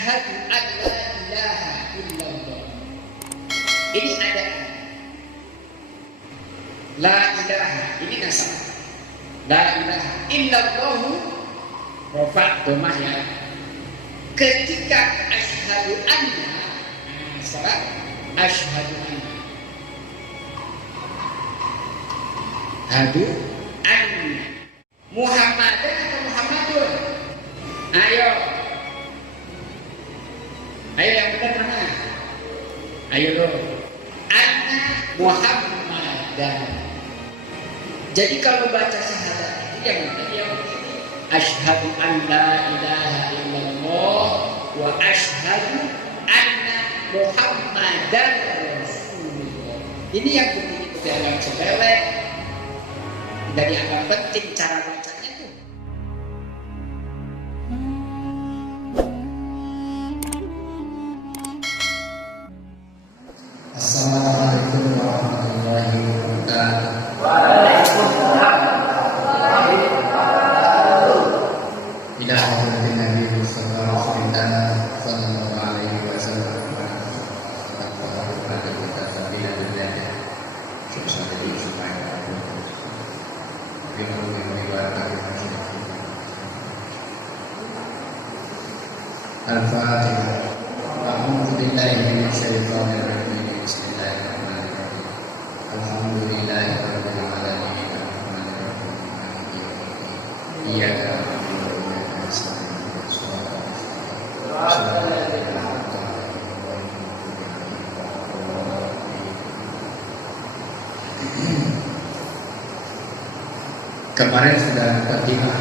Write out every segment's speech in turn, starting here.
asyhadu an la ilaha illallah. Ini ada la ilaha, ini nasab. La ilaha illallah rafa domah ya. Ketika asyhadu anna, salat asyhadu anna. Hadu anna Muhammadan atau Muhammadun? Ayo yang benar mana? Ayo dong. Anna Muhammadan. Jadi kalau baca syahadat itu yang tadi yang asyhadu an la ilaha illallah wa asyhadu anna Muhammadan Rasulullah. Ini yang begitu dalam sepele dan dianggap penting cara bacanya tuh. Assalamualaikum warahmatullahi wabarakatuh. Waalaikumsalam warahmatullahi wabarakatuh. Ila hadratin Nabi Mustafa Rasulullah sallallahu alaihi wasallam. Kepada kita sabila berdaya. Supaya Al-Fatihah. A'udzu billahi minasy syaithanir rajim. Bismillahirrahmanirrahim. Alhamdulillahi rabbil alamin. Iyyaka na'budu wa iyyaka nasta'in. Kemarin sudah terjemah.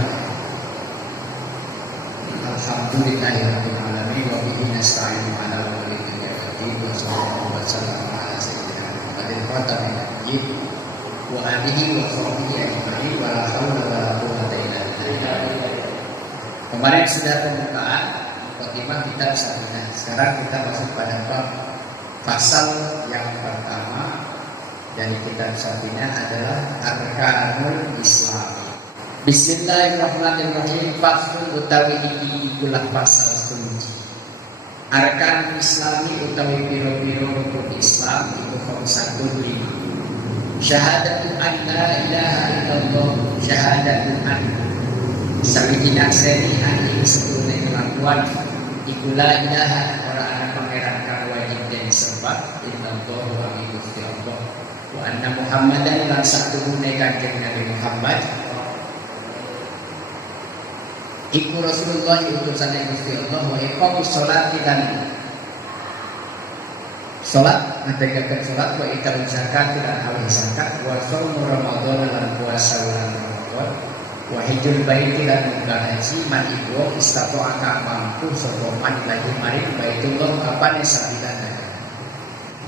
Alhamdulillahirabbil alamin wa bihi nasta'inu 'ala umuri dunya waddin wa sallallahu wa sallam ala sayyidina Muhammadin wa tabi'in wa alihi wa sahbihi ajma'in wa la haula wa la quwwata illa billah. Kemarin sudah pembukaan mukadimah kitab Safinah. Sekarang kita masuk pada bab pasal yang pertama dari kitab Safinah adalah Arkanul Islam. Bismillahirrahmanirrahim. Faslun utawi iki ikulah pasal kunci. Arkanul Islami utawi piro-piro rukun Islam iku khamsatun lima. Syahadatu an la ilaha illallah, syahadatu an sawijina seni ing sedune kelakuan iku la ilaha ora ana pangeran kang wajib den sembah illallah wa Gusti Allah. Wa anna Muhammadan lan satune kanjeng Nabi Muhammad iku Rasulullah utusan Gusti Allah wa iqamus sholati dan salat menegakkan salat wa itaul zakat dan hal zakat wa shaum Ramadan lan puasa bulan Ramadan wa hijjul baiti lan munggah haji man ibu istata'a mampu sapa man lagi mari baitullah apane sabilana.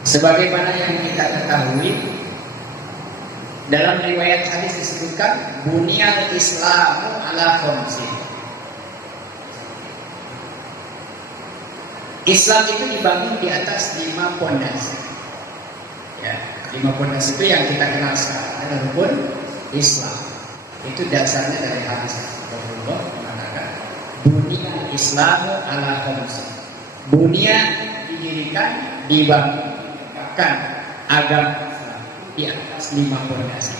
Sebagaimana yang kita ketahui dalam riwayat hadis disebutkan bunyal Islamu ala khamsin. Islam itu dibangun di atas 5 pondasi. Ya, 5 pondasi itu yang kita kenal sekarang adalah rukun Islam. Itu dasarnya dari hadis Rasulullah mengatakan bunyal Islamu ala khamsin. Bunya didirikan, dibangunkan agama di atas 5 pondasi.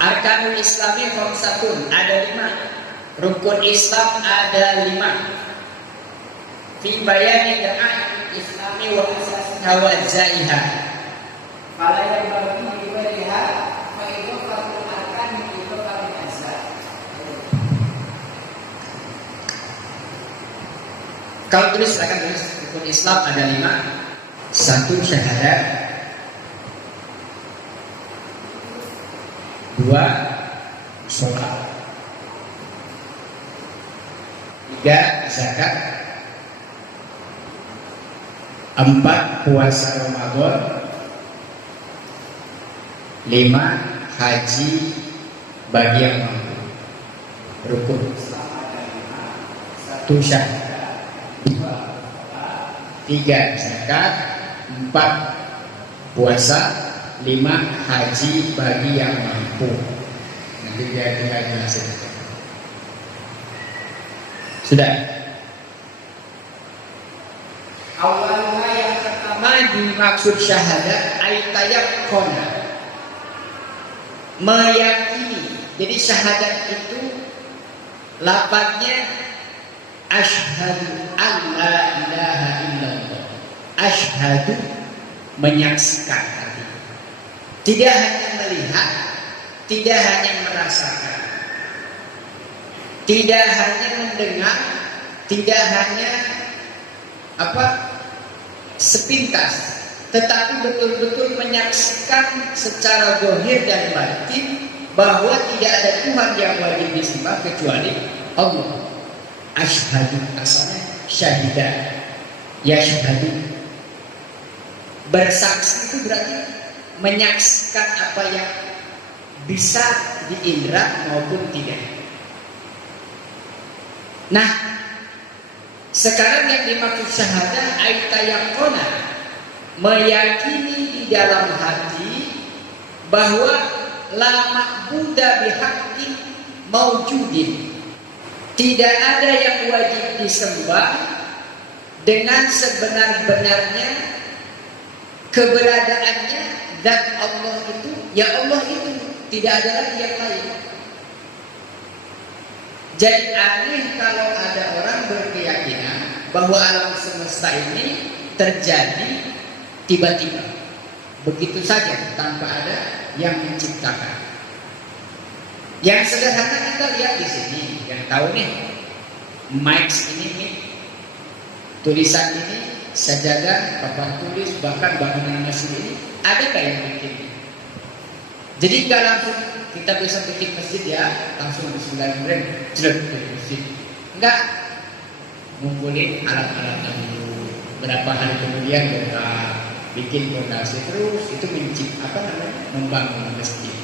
Arkanul Islami khamsatun, ada 5. Rukun Islam ada 5. Fi bayani da'a'i islami wa asasiha wa ajza'iha. Fala yang bagi diberiha fa idhafatul arkan idhafatul ajza'. Kalau tulis silakan tulis. Rukun Islam ada 5. 1 syahadat, 2 sholat, 3 zakat, 4 puasa Ramadan, 5 haji bagi yang mampu. Rukun Islam ada 5. 1 syahadat, 2 3 zakat, 4 puasa, 5 haji bagi yang mampu. Nanti biar kita jelasin. Sudah. Awalnya yang pertama dimaksud syahadat ayatayakona, meyakini. Jadi syahadat itu lafadznya asyhadu an la ilaha illallah. Asyhadu menyaksikan artinya. Tidak hanya melihat, tidak hanya merasakan, tidak hanya mendengar, tidak hanya sepintas, tetapi betul-betul menyaksikan secara zahir dan batin bahwa tidak ada Tuhan yang wajib disembah kecuali Allah. Asyhadu asalnya syahidah, yashhadu. Bersaksi itu berarti menyaksikan apa yang bisa diindra maupun tidak. Nah, sekarang yang dimaksud syahadah ayatayakona, meyakini di dalam hati bahwa la ma'budu bihaqqin maujudin, tidak ada yang wajib disembah dengan sebenar-benarnya, keberadaannya zat Allah itu, ya Allah itu, tidak ada lagi yang lain. Jadi aneh kalau ada orang berkeyakinan bahwa alam semesta ini terjadi tiba-tiba, begitu saja tanpa ada yang menciptakan. Yang sederhana kita lihat di sini, yang tahu nih, mic ini nih, tulisan ini, sajadah, papan tulis, bahkan bangunan masjid ini, ada nggak yang bikin? Jadi nggak langsung kita bisa bikin masjid ya, langsung bismillahirrahmanirrahim, jelek dari masjid. Enggak, ngumpulin alat-alat dulu. Berapa hari kemudian kita bikin fondasi terus, itu membangun masjid.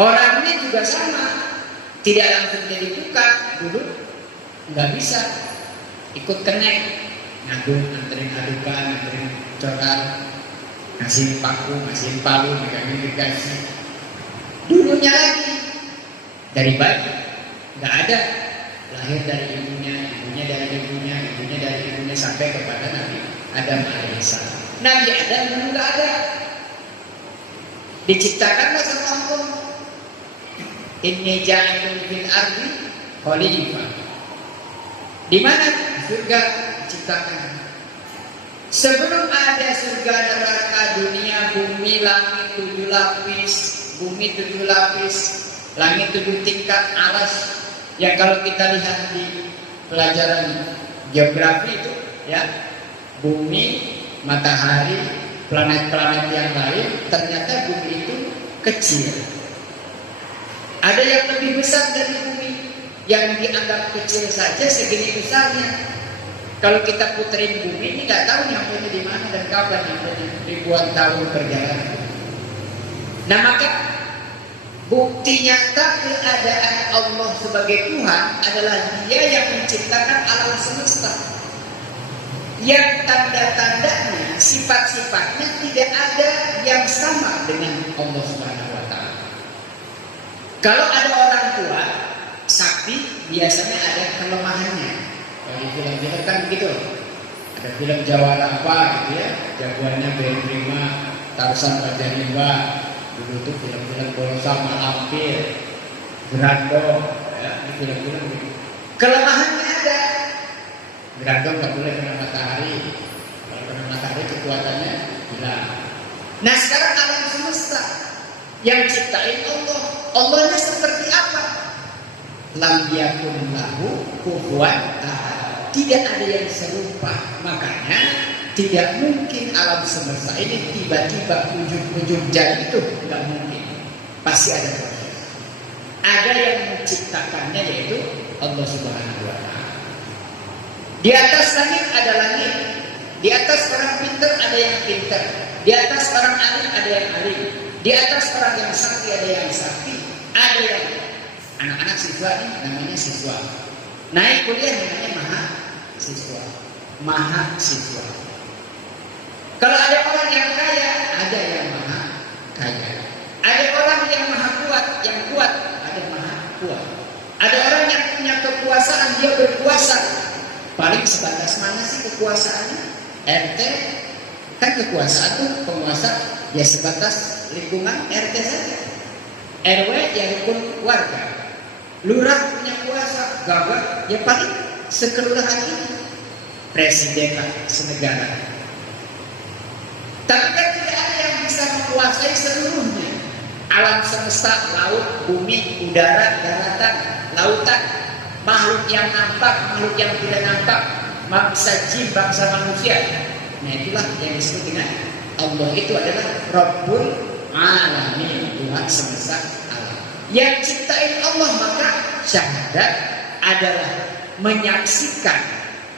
Orangnya juga sama, tidak langsung jadi tukang dulu, nggak bisa ikut connect, ngaduk, anterin adukan, anterin corak, ngasih paku, ngasih palu, megangin dikasih. Dulunya lagi dari bayi nggak ada, lahir dari ibunya, ibunya dari ibunya, ibunya dari ibunya sampai kepada Nabi Adam alaihissalam. Nabi Adam dulu nggak ada, diciptakanlah sama Allah. Inni ja'ilun fil ardi khalifah. Di mana surga diciptakan? Sebelum ada surga, neraka, dunia, bumi, langit 7 lapis, bumi 7 lapis, langit 7 tingkat, alas yang kalau kita lihat di pelajaran geografi itu ya, bumi, matahari, planet-planet yang lain, ternyata bumi itu kecil. Ada yang lebih besar dari bumi, yang dianggap kecil saja segini besarnya. Kalau kita puterin bumi ini nggak tahu nyampe di mana dan kapan, nyampe ribuan tahun perjalanan. Nah, maka bukti nyata keadaan Allah sebagai Tuhan adalah Dia yang menciptakan alam semesta, yang tanda-tandanya, sifat-sifatnya tidak ada yang sama dengan Allah Subhanahu wa Ta'ala. Kalau ada orang tua sakti, biasanya ada kelemahannya. Kalau di film-film kan begitu. Ada film Jawara apa gitu ya, jagoannya Ben Prima, Tarzan Raja Rimba. Dulu tuh film-film Bolosa Malampir, Grandong, ya, di film-film gitu. Kelemahannya ada. Grandong nggak boleh kena matahari. Kalau kena matahari kekuatannya hilang. Nah, sekarang alam semesta yang ciptain Allah. Allahnya seperti apa? Lam yakun lahu kufuwan ahad. Tidak ada yang serupa. Makanya tidak mungkin alam semesta ini tiba-tiba ujung-ujung jadi itu, tidak mungkin. Pasti ada proses. Ada yang menciptakannya, yaitu Allah Subhanahu wa Ta'ala. Di atas langit ada langit. Di atas orang pintar ada yang pintar. Di atas orang alim ada yang alim. Di atas orang yang sakti ada yang sakti. Ada yang anak-anak siswa ini namanya siswa. Naik kuliah namanya maha siswa. Kalau ada orang yang kaya, ada yang maha kaya. Ada orang yang maha kuat, yang kuat, ada maha kuat. Ada orang yang punya kekuasaan, dia berkuasa. paling sebatas mana sih kekuasaannya? RT kan kekuasaan tuh penguasa ya sebatas lingkungan RT saja. RW ya rukun warga. Lurah punya kuasa, gagah ya paling sekelurahan ini. Presiden lah senegara. Tapi kan tidak ada yang bisa menguasai seluruhnya. Alam semesta, laut, bumi, udara, daratan, lautan, makhluk yang nampak, makhluk yang tidak nampak, bangsa jin, bangsa manusia. Nah itulah yang disebut dengan Allah itu adalah Rabbul Alamin, Tuhan semesta alam. Yang ciptain Allah, maka syahadat adalah menyaksikan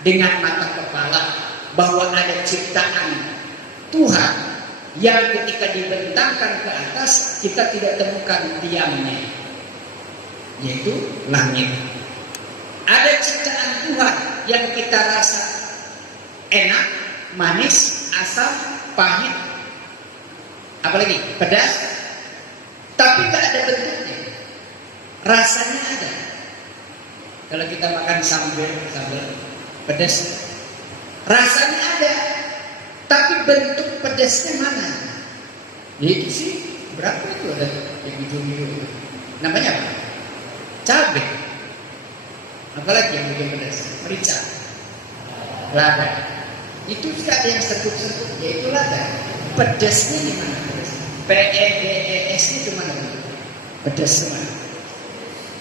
dengan mata kepala bahwa ada ciptaan Tuhan yang ketika dibentangkan ke atas kita tidak temukan tiangnya, yaitu langit. Ada ciptaan Tuhan yang kita rasa enak, manis, asam, pahit, apalagi pedas, tapi tak ada bentuknya. Rasanya ada. Kalau kita makan sambal pedas, rasanya ada, tapi bentuk pedasnya mana? Ya itu sih berapa itu ada yang hijau-hijau. Namanya apa? Cabai. Apalagi yang bikin pedas? Merica, lada. Itu juga ada yang serkup-serkup, yaitu lada. Pedasnya di mana? PEDES itu mana? Pedas mana?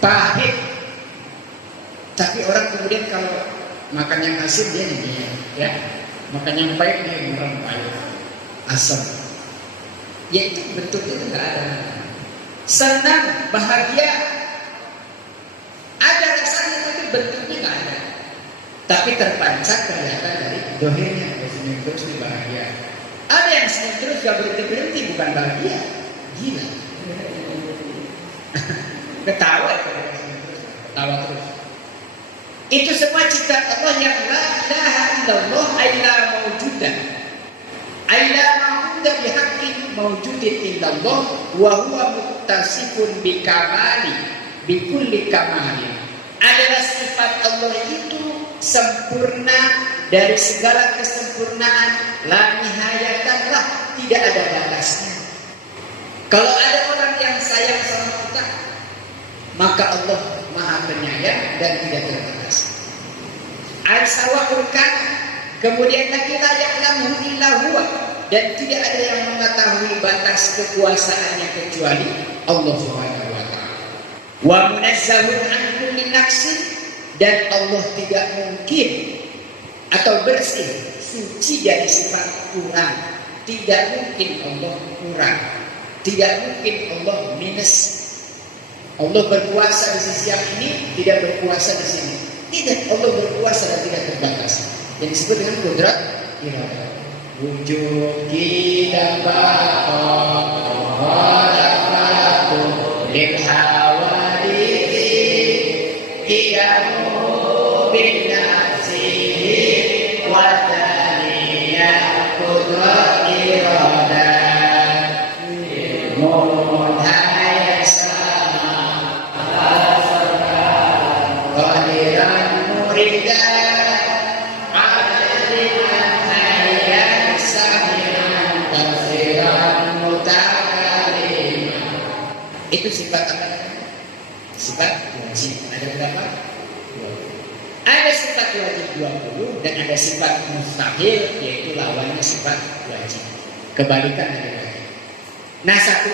Pahit. Tapi orang kemudian kalau makan yang asin dia nih, ya. Makan yang pahit dia kurang pahit, asam. Ya itu bentuknya itu nggak ada. Senang, bahagia, ada rasanya tapi bentuknya nggak ada. Tapi terpancar kelihatan dari dohirnya. Senyum terus nih bahagia. Ada yang senyum terus gak berhenti bukan bahagia, gila. Ketawa itu, ketawa terus. Itu semua ciptaan Allah yang la ilaha illallah aila mawjudan. Aila mawjudan bihaqqin mawjudin illallah wa huwa muttasifun bi kamali bi kulli kamali. Adalah sifat Allah itu sempurna dari segala kesempurnaan, la nihayatan lah, tidak ada batasnya. Kalau ada orang yang sayang sama kita, maka Allah Maha Penyayang dan tidak terbatas. Al-Sawa'ul Kana, kemudian lagi la ya'lamu illa huwa, dan tidak ada yang mengetahui batas kekuasaannya kecuali Allah Subhanahu wa taala. Wa munazzahun an kulli naqsin, dan Allah tidak mungkin atau bersih, suci dari sifat kurang. Tidak mungkin Allah kurang, tidak mungkin Allah minus. Allah berkuasa di sisi yang ini, tidak berkuasa di sini. Tidak, Allah berkuasa dan tidak terbatas. Yang disebut dengan kudrat iradah. Wujud kita bahagia lil hawadisi qiyamu bin nafsihi wa taniyah kudrat iradah munhayasa qadiran muridan aliman hayyan sami'an basiran mutakalim. Itu sifat apa? Sifat wajib. Ada berapa? 20. Ada sifat wajib 20 dan ada sifat mustahil, yaitu lawannya sifat wajib. Kebalikan dari wajib. Nah, satu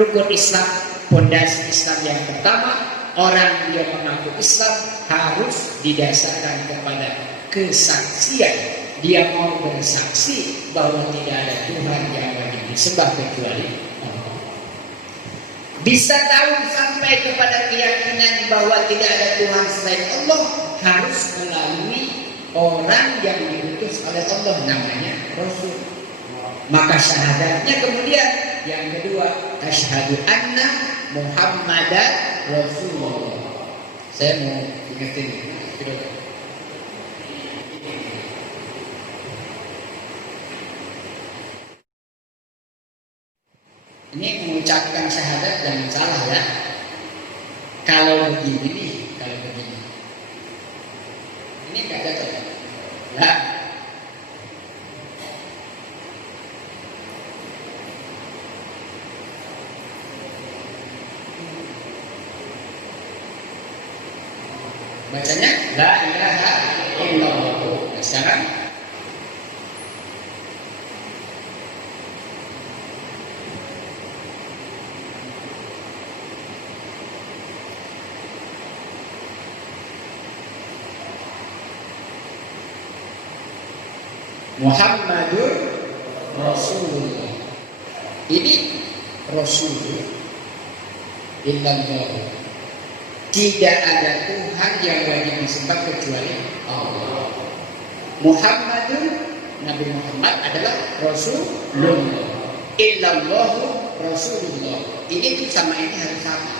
rukun Islam, pondasi Islam yang pertama, orang yang mengaku Islam harus didasarkan kepada kesaksian. Dia mau bersaksi bahwa tidak ada Tuhan yang wajib disembah kecuali Allah. Bisa tahu sampai kepada keyakinan bahwa tidak ada Tuhan selain Allah, harus melalui orang yang diutus oleh Allah, namanya Rasul. Maka syahadatnya kemudian yang kedua, asyhadu anna Muhammadan Rasulullah. Saya mau ingetin ini mengucapkan syahadat dan salah ya. Kalau begini nih, kalau begini, ini ini nggak cocok. Nah, bacanya la ilaha illallah. Nah, sekarang Muhammadur Rasulullah. Ini Rasul illallah. Tidak ada Tuhan yang wajib disembah kecuali Allah. Muhammadur, Nabi Muhammad adalah Rasulullah. Illallah Rasulullah. Ini tuh sama ini harus sama.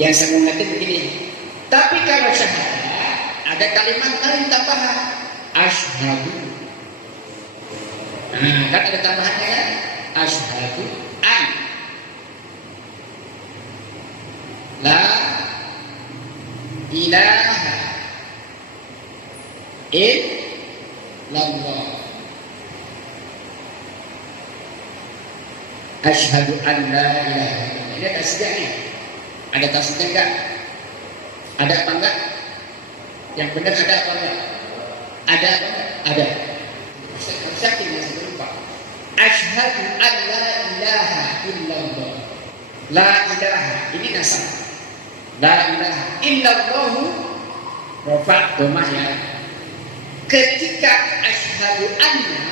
Yang saya mengerti begini. Tapi kalau syahadat ada kalimat lain tambahan. Asyhadu. Nah, kan ada tambahannya kan? Asyhadu an la ilaha illallah. Asyhadu an la ilaha illallah. Ini tasdidnya. Ada tasdidnya enggak? Ada apa enggak? Yang benar ada apa enggak? Ada apa enggak? Ada. Saya tidak lupa. Asyhadu an la ilaha illallah. La ilaha ini nasab. La ilaha illallah rafa' domah ya. Ketika asyhadu anna,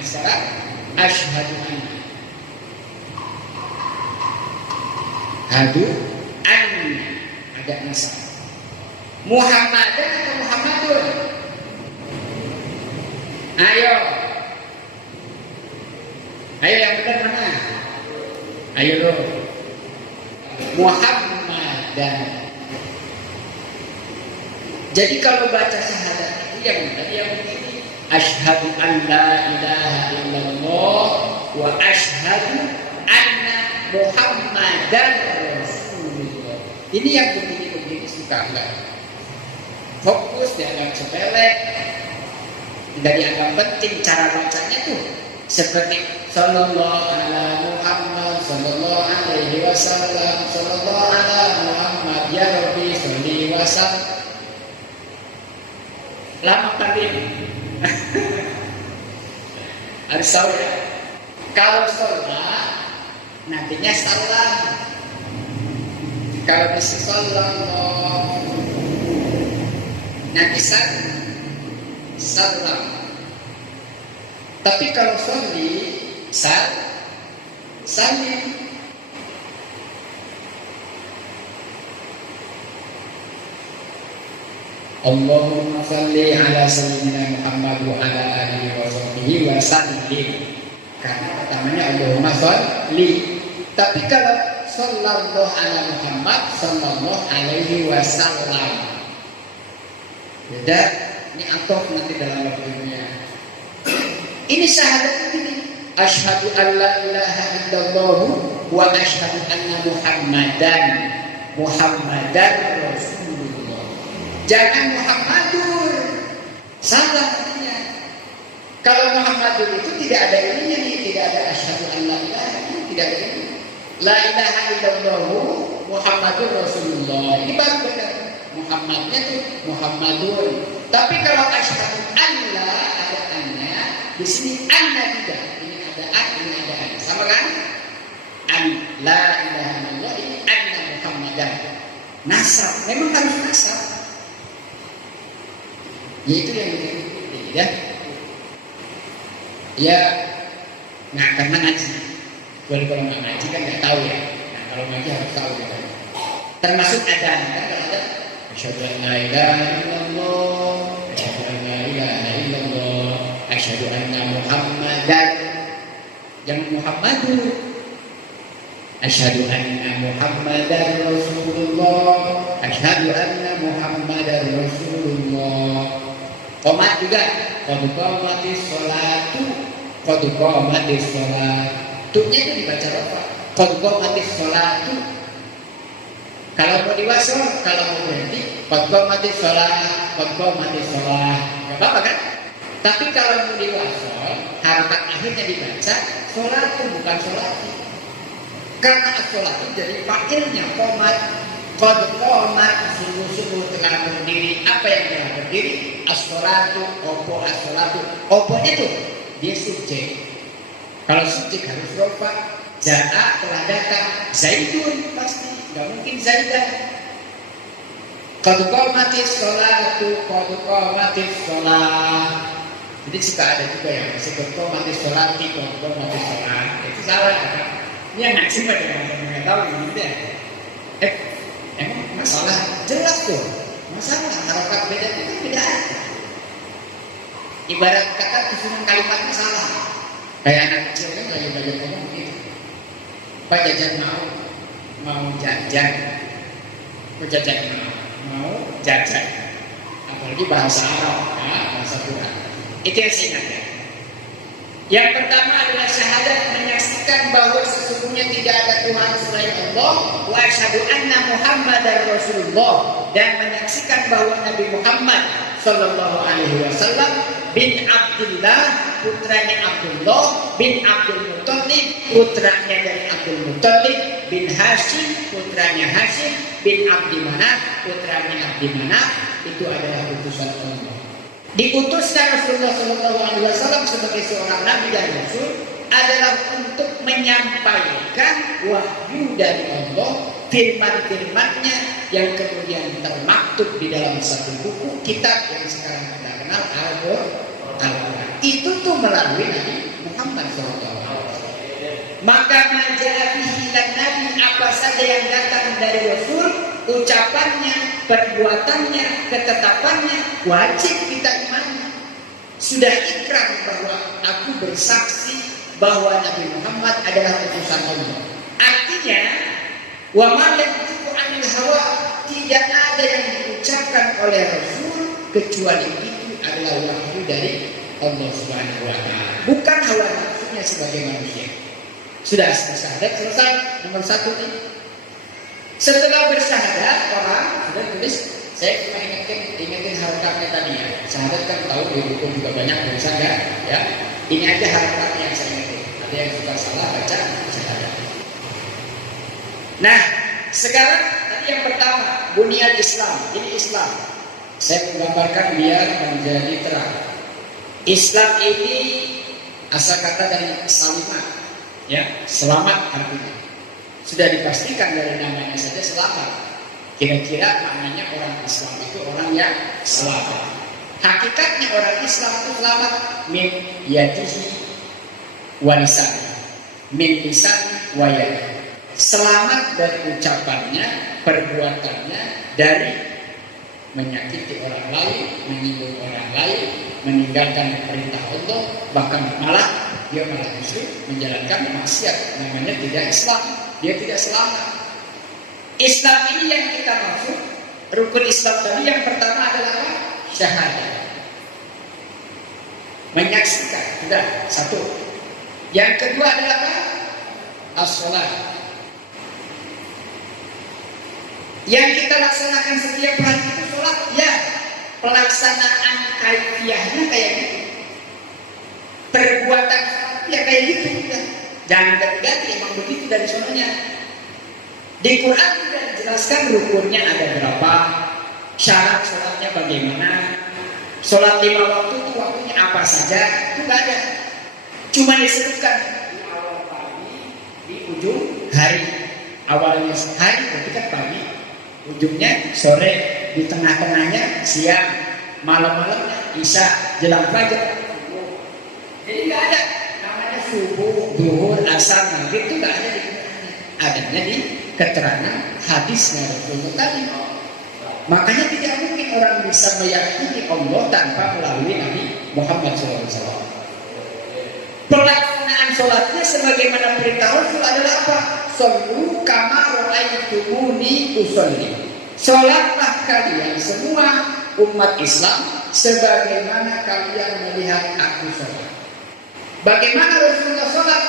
sekarang asyhadu anna. Hadu anna ada nasab. Muhammadan atau Muhammadun? Ayo yang benar mana? Ayo loh. Muhammadan. Jadi kalau baca syahadat itu yang tadi yang begini, asyhadu an la ilaha illallah wa asyhadu anna Muhammadan Rasulullah. Ini yang begini-begini suka enggak? Fokus dianggap sepele, tidak dianggap penting. Cara bacanya tuh seperti sallallahu ala Muhammad, sallallahu alaihi wasallam, sallallahu ala Muhammad, ya Rabbi sholli wasallam. Lama kali ini. Harus tahu ya. Kalau sholat nantinya salam. Kalau sallallahu nanti salam. Tapi kalau sholli salim. Allahumma salli ala sayyidina Muhammad wa ala alihi wa sahbihi wa sallim. Karena pertamanya Allahumma salli. Tapi kalau sallallahu ala Muhammad sallallahu alaihi wasallam. Beda, ini atof nanti dalam waktunya. Ini syahadat ini. Asyhadu an la ilaha illallah wa asyhadu anna Muhammadan Rasulullah. Jangan Muhammadur. Salah artinya. Kalau Muhammadur itu tidak ada ininya nih, tidak ada asyhadu an la ilaha, tidak ada ini. La ilaha illallah Muhammadur Rasulullah. Ini baru benar. Muhammadnya itu Muhammadun. Tapi kalau asyhadu anna ada anna, di sini anna juga. Ini ada an, ini ada an. Sama kan? An la ilaha illallah ini anna Muhammadan. Nasab, memang harus nasab. Yaitu yang ini ya. Ya, nah karena ngaji. Kalau nggak ngaji kan nggak tahu ya. Nah kalau ngaji harus tahu ya. Termasuk adzan kan kalau ada asyhadu an la ilaha illallah, asyhadu an la ilaha illallah, asyhadu anna Muhammadan. Jangan Muhammadun. Asyhadu anna Muhammadan Rasulullah, asyhadu anna Muhammadan Rasulullah. Qomat juga, qad qamatis sholatu, qad qamatis sholatu. Tuhnya itu dibaca apa? Qad qamatis sholatu. Kalau mau diwasol, kalau mau berhenti, mati sholat, nggak apa-apa kan? Tapi kalau mau diwasol, harakat akhirnya dibaca, sholat itu bukan sholat. Karena sholat itu jadi fakirnya, komat, sungguh-sungguh tengah berdiri. Apa yang tengah berdiri? As-sholatu, oponya tuh, dia subjek. Kalau subjek harus rofa, ja'a telah datang, zaidun pasti, nggak mungkin zaidah. Qad qamatis sholatu, Jadi suka ada juga yang masih qad qamatis sholati, itu salah kan? Dia ngaji pada nggak tahu gitu ya. Emang masalah jelas tuh, masalah harokat beda itu beda. Ibarat kata susunan kalimatnya salah. Kayak anak kecil kan lagi belajar ngomong gitu. Pak jajan mau jajan, mau jajan. Apalagi bahasa Arab, ya, bahasa Quran. Itu yang saya ingat ya. Yang pertama adalah syahadat, menyaksikan bahwa sesungguhnya tidak ada Tuhan selain Allah, wa asyhadu anna Muhammadar Rasulullah, dan menyaksikan bahwa Nabi Muhammad sallallahu alaihi wasallam bin Abdullah, putranya Abdullah, bin Abdul Muttalib, putranya dari Abdul Muttalib, bin Hashim, putranya Hashim, bin Abdi Manaf, putranya Abdi Manaf, itu adalah utusan Allah. Diutusnya Rasulullah SAW sebagai seorang nabi dan rasul adalah untuk menyampaikan wahyu dari Allah, firman-firmannya yang kemudian termaktub di dalam satu buku kitab yang sekarang kita kenal Al-Quran. Itu tuh melalui Nabi Muhammad SAW. Maka maja'abihi dan Nabi, apa saja yang datang dari Rasul, ucapannya, perbuatannya, ketetapannya, wajib kita imani. Sudah ikrar bahwa aku bersaksi bahwa Nabi Muhammad adalah utusan Allah. Artinya, wa ma yantiqu 'anil hawa, tidak ada yang diucapkan oleh Rasul kecuali itu adalah wahyu dari Allah Subhanahu wa taala. Bukan hawa nafsunya sebagai manusia. Sudah selesai nomor 1 nih. Setelah bersyahadat, orang sudah tulis. Saya cuma ingetin harakatnya tadi ya. Syahadat kan tahu di buku juga banyak tulisan ya. Ini aja harakatnya yang saya ingetin. Ada yang suka salah baca syahadat. Nah, sekarang tadi yang pertama, bunyal Islam. Ini Islam. Saya menggambarkan biar menjadi terang. Islam ini asal kata dari salimah, ya, selamat artinya. Sudah dipastikan dari namanya saja selamat. Kira-kira maknanya orang Islam itu orang yang selamat. Hakikatnya orang Islam itu selamat min yadihi wa lisan, min lisan wa yadihi. Selamat dari ucapannya, perbuatannya, dari menyakiti orang lain, menyinggung orang lain, meninggalkan perintah Allah, bahkan malah justru menjalankan maksiat. Namanya tidak Islam, dia tidak selamat. Islam ini yang kita maksud, rukun Islam tadi yang pertama adalah apa? Syahadat. Menyaksikan, sudah satu. Yang kedua adalah apa? As-sholat. Yang kita laksanakan setiap hari itu sholat, ya. Pelaksanaan kaifiahnya kayak gitu. Perbuatan ya kayak gitu. Ya. Jangan ganti-ganti, emang begitu dari sononya. Di Quran sudah dijelaskan rukunnya ada berapa, syarat sholatnya bagaimana, sholat 5 waktu itu waktunya apa saja, itu nggak ada. Cuma disebutkan di awal pagi, di ujung hari. Awalnya hari berarti kan pagi, ujungnya sore, di tengah-tengahnya siang, malam-malamnya isya, jelang fajar. Jadi nggak ada namanya subuh, zuhur, asar, maghrib itu nggak ada di Quran. Adanya di keterangan hadisnya Rasulullah tadi. Makanya tidak mungkin orang bisa meyakini Allah tanpa melalui Nabi Muhammad SAW. Pelaksanaan sholatnya sebagaimana perintah Rasul adalah apa? Shollu kama ra'aitumuni usolli. Sholatlah kalian semua umat Islam sebagaimana kalian melihat aku sholat. Bagaimana Rasulullah sholat?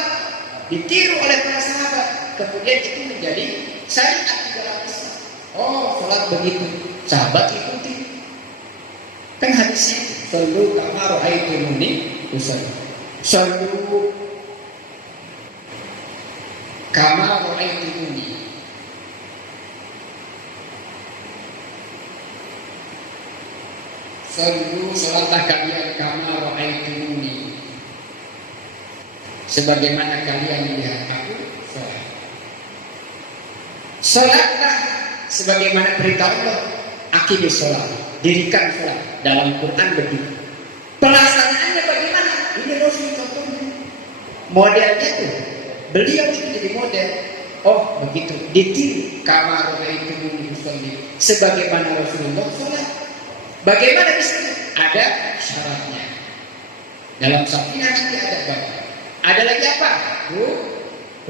Ditiru oleh para sahabat. Kemudian itu menjadi syariat di dalam Islam. Oh, sholat begitu. Sahabat ikuti. Kan hadisnya, sallu kama ra'aitumuni usalli. Sallu kama ra'aitumuni. Sallu salatlah kalian kama ra'aitumuni, sebagaimana kalian melihat aku salat. Salatlah sebagaimana perintah Allah, aqimis salat, dirikan salat. Dalam Quran begitu. Pelaksanaannya bagaimana? Ini Rasul contohnya. Modelnya tuh, beliau itu jadi model. Oh begitu, ditiru kama ra'aitumuni usalli, sebagaimana Rasulullah salat. Bagaimana di sini? Ada syaratnya. Dalam Safinah nanti ada bab. Ada lagi apa?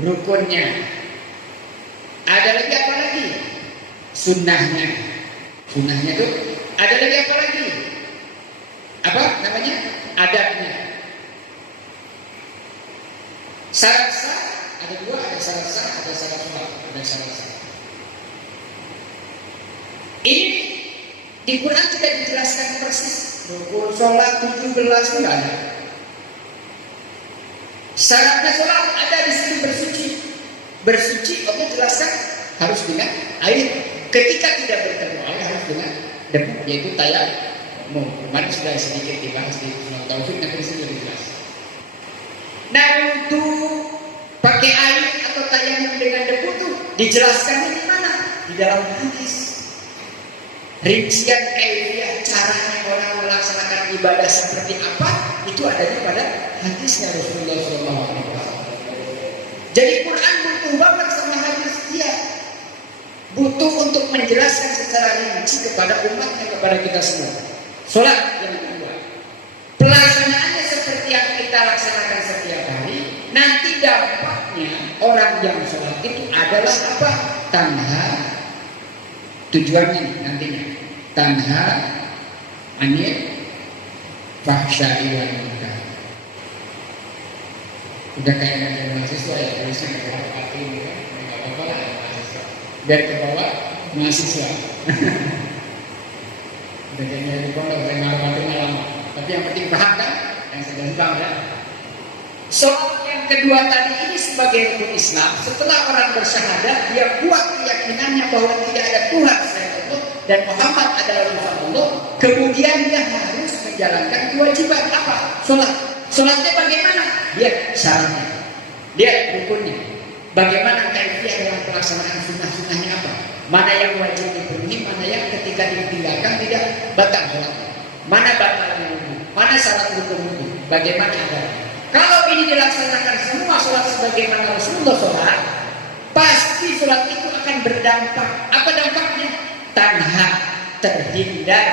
Rukunnya. Ada lagi apa lagi? Sunnahnya. Sunnahnya itu. Ada lagi apa lagi? Apa namanya? Adabnya. Syarat sah ada dua, ada syarat sah, ada syarat sah, ada syarat sah. Ini di Quran tidak dijelaskan persis. Rukun sholat 17 itu nggak ada. Syaratnya sholat ada di situ bersuci. Bersuci Allah jelaskan harus dengan air. Ketika tidak bertemu air harus dengan debu, yaitu tayammum. Kemarin sudah sedikit dibahas di Sunnah Taufik, nanti di sini lebih jelas. Nah untuk pakai air atau tayammum dengan debu itu dijelaskan di mana? Di dalam hadis. Rincian kaifiyah caranya orang melaksanakan ibadah seperti apa itu adanya pada hadisnya Rasulullah SAW. Jadi Quran butuh banget sama hadis dia, butuh untuk menjelaskan secara rinci kepada umatnya, kepada kita semua. Sholat yang kedua, pelaksanaannya seperti yang kita laksanakan setiap hari. Nanti dampaknya orang yang sholat itu adalah apa? Tanha. Tujuannya nantinya tanha anil fahsya'i wal munkar. Udah kayak mahasiswa ya, tulisnya ke bawah hati ini kan, nggak apa-apa lah mahasiswa. Biar ke bawah mahasiswa. Udah kayaknya di pondok, saya ngarep-ngarepnya lama. Tapi yang penting paham kan, yang sedang kan. Soal yang kedua tadi ini sebagai rukun Islam, setelah orang bersyahadat, dia buat keyakinannya bahwa tidak ada Tuhan selain Allah dan Muhammad adalah utusan Allah. Kemudian dia harus menjalankan kewajiban apa? Sholat. Sholatnya bagaimana? Dia syaratnya, dia rukunnya. Bagaimana kaifiyah dalam pelaksanaan sunnah-sunnahnya apa? Mana yang wajib dipenuhi, mana yang ketika ditinggalkan tidak batal sholatnya. Mana batalnya wudhu, mana syarat rukun wudhu, bagaimana adanya. Kalau ini dilaksanakan semua sholat sebagaimana Rasulullah sholat, pasti sholat itu akan berdampak. Apa dampaknya? Tanha, terhindar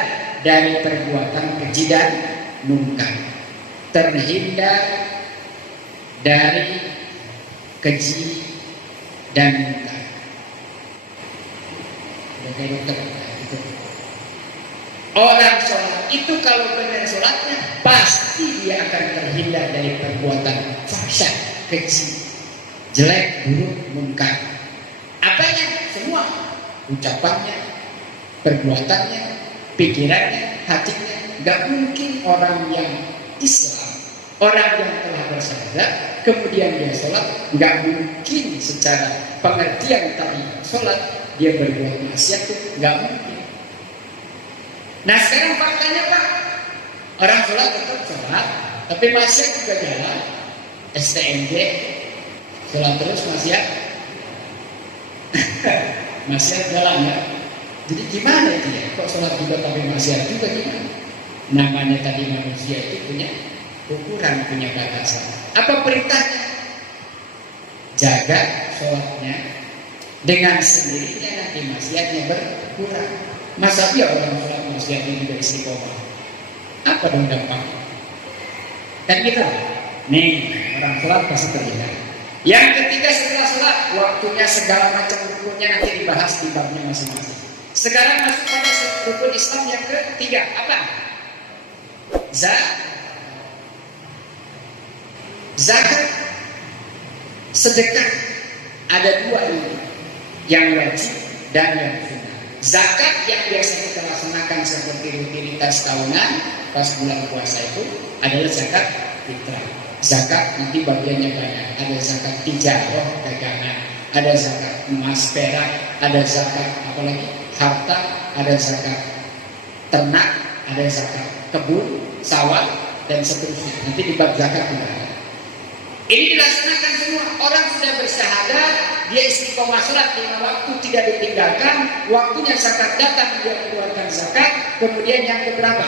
dari perbuatan keji dan munkar, terhindar dari keji dan munkar. Orang sholat itu kalau benar sholatnya pasti dia akan terhindar dari perbuatan fahsya, keji, jelek, buruk, munkar. Apanya? Semua. Ucapannya, perbuatannya, pikirannya, hatinya. Gak mungkin orang yang Islam, orang yang telah bersyahadat, kemudian dia sholat, gak mungkin secara pengertian tadi sholat dia berbuat maksiat itu gak mungkin. Nah sekarang faktanya Pak, orang sholat tetap sholat, tapi maksiat juga jalan. STMJ, sholat terus maksiat, maksiat jalan ya. Jadi gimana itu ya? Kok sholat juga tapi maksiat juga gimana? Namanya tadi manusia itu punya ukuran, punya batasan. Apa perintahnya? Jaga sholatnya, dengan sendirinya nanti maksiatnya berkurang. Masa dia orang sholat maksiatnya juga istiqomah? Apa dong dampaknya? Kan gitu. Nih, orang sholat pasti terhindar. Yang ketiga setelah sholat, waktunya segala macam rukunnya nanti dibahas di babnya masing-masing. Sekarang masuk pada rukun Islam yang ketiga. Apa? Zakat, sedekah. Ada dua ini, yang wajib dan yang sunnah. Zakat yang biasa kita laksanakan seperti rutinitas tahunan pas bulan puasa itu adalah zakat fitrah. Zakat nanti bagiannya banyak. Ada zakat tijarah dagangan, ada zakat emas perak, ada zakat apalagi harta, ada zakat ternak, ada zakat kebun, sawah dan seterusnya. Nanti di bab zakat juga ada. Ini dilaksanakan semua. Orang sudah bersyahadat, dia istiqomah sholat 5 waktu tidak ditinggalkan. Waktunya zakat datang, dia keluarkan zakat. Kemudian yang keberapa?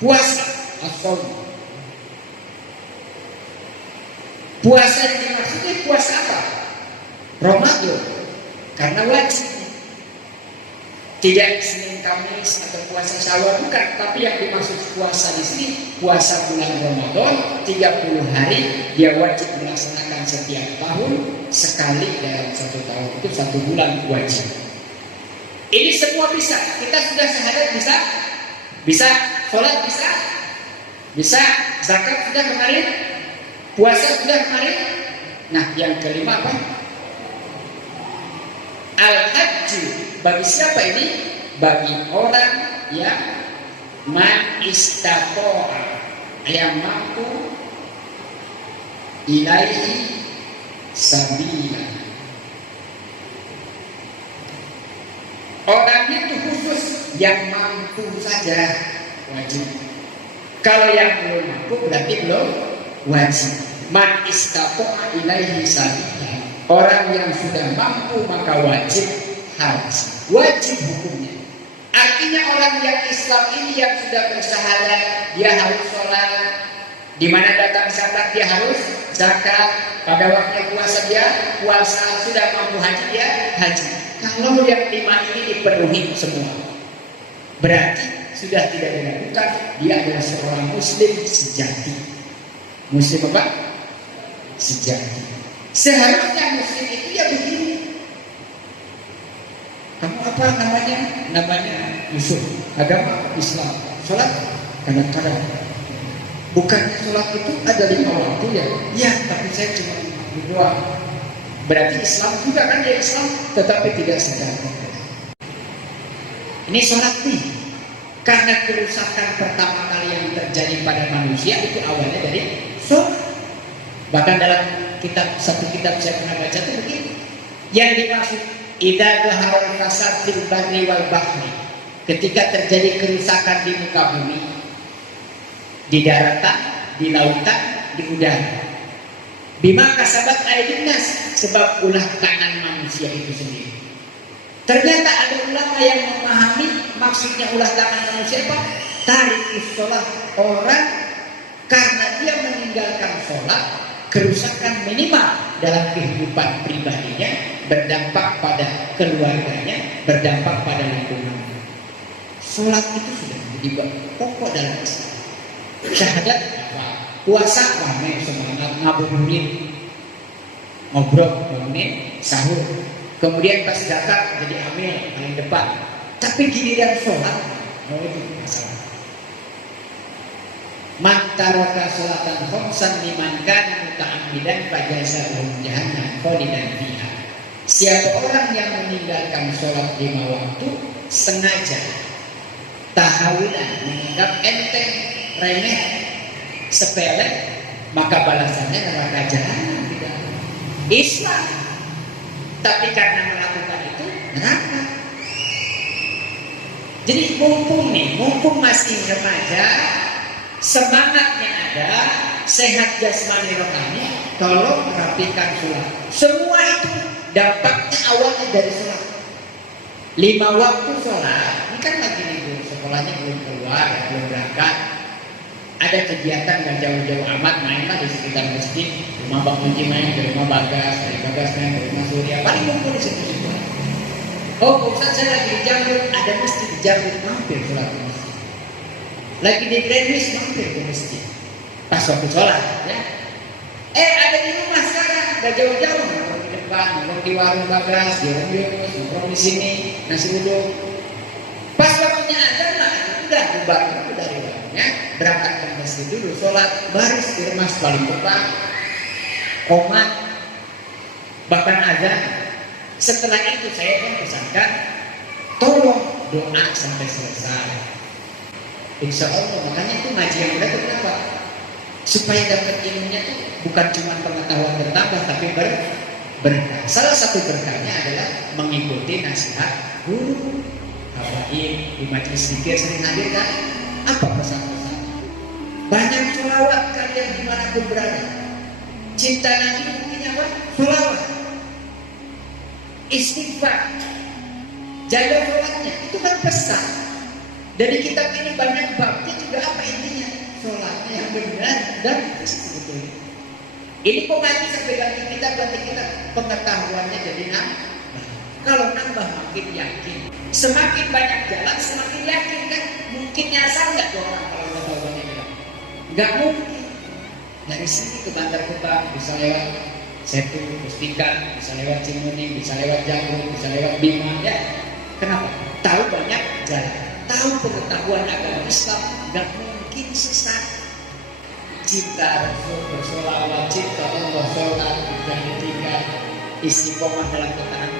Puasa. As-shaum. Puasa yang dimaksudnya puasa apa? Ramadan. Karena wajib. Tidak Senin Kamis atau puasa Syawal, bukan, tapi yang dimaksud puasa di sini puasa bulan Ramadan 30 hari dia wajib melaksanakan setiap tahun sekali dalam 1 tahun, itu 1 bulan wajib. Ini semua bisa. Kita sudah syahadat bisa sholat bisa zakat sudah kemarin, puasa sudah kemarin. Nah yang kelima apa? Al-Hajj. Bagi siapa ini? Bagi orang yang man istata'a, yang mampu ilaihi sabila. Orangnya itu khusus yang mampu saja wajib. Kalau yang belum mampu berarti belum wajib. Man istata'a ilaihi sabila. Orang yang sudah mampu maka wajib haji. Wajib hukumnya. Artinya orang yang Islam ini yang sudah bersyahadat, dia harus sholat. Di mana datang zakat dia harus zakat. Pada waktunya puasa dia puasa. Sudah mampu haji dia haji. Kalau yang 5 ini dipenuhi semua, berarti sudah tidak diragukan dia adalah seorang muslim sejati. Muslim apa? Sejati. Seharusnya muslim itu ya begini. Kamu apa namanya? Namanya Yusuf. Agama Islam. Sholat kadang-kadang. Bukannya sholat itu ada 5 waktu ya? Iya, tapi saya cuma 2. Berarti Islam juga kan dia Islam, tetapi tidak sejati. Ini sholat nih. Karena kerusakan pertama kali yang terjadi pada manusia itu awalnya dari sholat. Bahkan dalam satu kitab saya pernah baca itu begini. Yang dimaksud idza dhaharul fasad fil barri wal bahri, ketika terjadi kerusakan di muka bumi, di daratan, di lautan, di udara. Bima kasabat aydin nas, sebab ulah tangan manusia itu sendiri. Ternyata ada ulama yang memahami maksudnya ulah tangan manusia apa? Tarikis sholat. Orang karena dia meninggalkan sholat, kerusakan minimal dalam kehidupan pribadinya, berdampak pada keluarganya, berdampak pada lingkungan. Sholat itu sudah menjadi pokok dalam Islam. Syahadat apa? Puasa ramai semangat ngabuburit, ngobrol, bangunin, sahur. Kemudian pas zakat jadi amil paling depan. Tapi giliran sholat, itu masalah. Man taraka sholatan khamsan liman kana muta'ammidan fajazahum jahannam khalidan fiha. Siapa orang yang meninggalkan sholat 5 waktu sengaja, tahawulan, menganggap enteng, remeh, sepele, maka balasannya neraka jahanam tidak Islam. Tapi karena melakukan itu neraka. Jadi mumpung masih remaja, semangatnya ada, sehat jasmani rohani, tolong rapikan sholat. Semua itu dampaknya awalnya dari sholat. 5 waktu sholat, ini kan lagi libur, sekolahnya belum keluar, belum berangkat. Ada kegiatan nggak jauh-jauh amat, mainlah di sekitar masjid. Rumah Bang Muji main, ke rumah Bagas, dari Bagas main, ke rumah Surya, paling ngumpul di situ. Oh, Ustaz saya lagi di Jamrut, ada masjid di Jamrut, mampir sholat di masjid. Lagi di Greenwich, mampir ke masjid. Pas waktu sholat, ya. Ada di rumah sekarang, nggak jauh-jauh, nongkrong di depan, nongkrong di warung Bagas, di Rombius, nongkrong di sini, nasi uduk. Pas waktunya azan lah, udah bubar dari warungnya, berangkat ke masjid dulu, sholat baris di rumah paling depan, komat, bahkan azan. Setelah itu saya pun pesankan Tolong doa sampai selesai. Insya Allah, makanya itu ngaji yang benar kenapa? Supaya dapat ilmunya tuh bukan cuma pengetahuan bertambah, tapi berkah. Salah satu berkahnya adalah mengikuti nasihat guru. Habaib di majelis zikir sering hadir kan? Apa pesan-pesan? Banyak sholawat kalian dimanapun berada. Cinta Nabi mungkin apa? Sholawat. Istighfar. Jaga sholatnya, itu kan pesan. Dari kitab ini banyak babnya juga apa intinya? Sholatnya yang benar dan sebetulnya. Ini kok ngaji sampai ganti kita pengetahuannya jadi nambah. Kalau nambah makin yakin. Semakin banyak jalan semakin yakin kan? Mungkin nyasar nggak tuh orang kalau udah tahu banyak jalan? Nggak mungkin. Dari sini ke Bantar Gebang bisa lewat Setu, Mustika, bisa lewat Cimuning, bisa lewat Jagung, bisa lewat Bima, ya. Kenapa? Tahu banyak jalan, tahu pengetahuan agama Islam, nggak mungkin sesat. Cinta Rasul, bersolawat, cinta Allah, sholat, dan ketika istiqomah dalam ketaatan